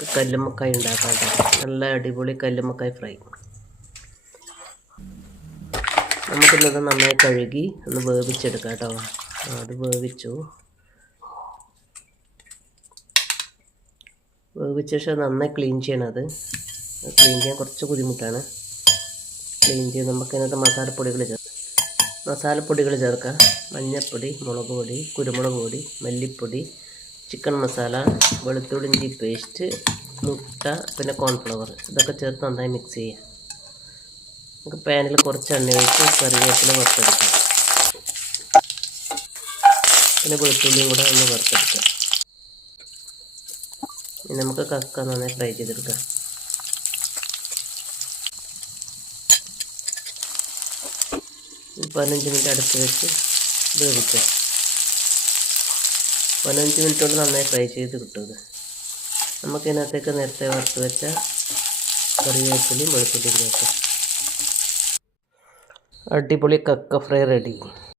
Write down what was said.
നമുക്ക് കല്ലുമ്മക്കായ ഉണ്ടാക്കാം കേട്ടോ. നല്ല അടിപൊളി കല്ലുമ്മക്കായ ഫ്രൈ. നമുക്കിന്നത് നന്നായി കഴുകി ഒന്ന് വേവിച്ചെടുക്കാം കേട്ടോ. അത് വേവിച്ച ശേഷം നന്നായി ക്ലീൻ ചെയ്യണം. അത് ക്ലീൻ ചെയ്യാൻ കുറച്ച് ബുദ്ധിമുട്ടാണ്. ക്ലീൻ ചെയ്ത് നമുക്കതിനകത്ത് മസാലപ്പൊടികൾ ചേർക്കാം. മഞ്ഞൾപ്പൊടി, മുളക് പൊടി, കുരുമുളക് പൊടി, മല്ലിപ്പൊടി, ചിക്കൻ മസാല, വെളുത്തുള്ളി ഇഞ്ചി പേസ്റ്റ്, മുട്ട, പിന്നെ കോൺഫ്ലവർ, ഇതൊക്കെ ചേർത്ത് നന്നായി മിക്സ് ചെയ്യാം. നമുക്ക് പാനിൽ കുറച്ച് എണ്ണ ഒഴിച്ച് കറിവേപ്പില വറുത്തെടുക്കാം. പിന്നെ വെളുത്തുള്ളിയും കൂടെ ഒന്ന് വറുത്തെടുക്കാം. ഇനി നമുക്ക് കക്ക നന്നായി ഫ്രൈ ചെയ്തെടുക്കാം. 15 മിനിറ്റ് അടുത്ത് വെച്ച് വേവിക്കാം. 15 മിനിറ്റ് കൊണ്ട് നന്നായി ഫ്രൈ ചെയ്ത് കിട്ടും. നമുക്കിതിനകത്തേക്ക് നേരത്തെ വറുത്ത് വെച്ച കറിവേപ്പിലയും വെളുത്തുള്ളിയും ചേർക്കാം. അടിപൊളി കക്ക ഫ്രൈ റെഡി.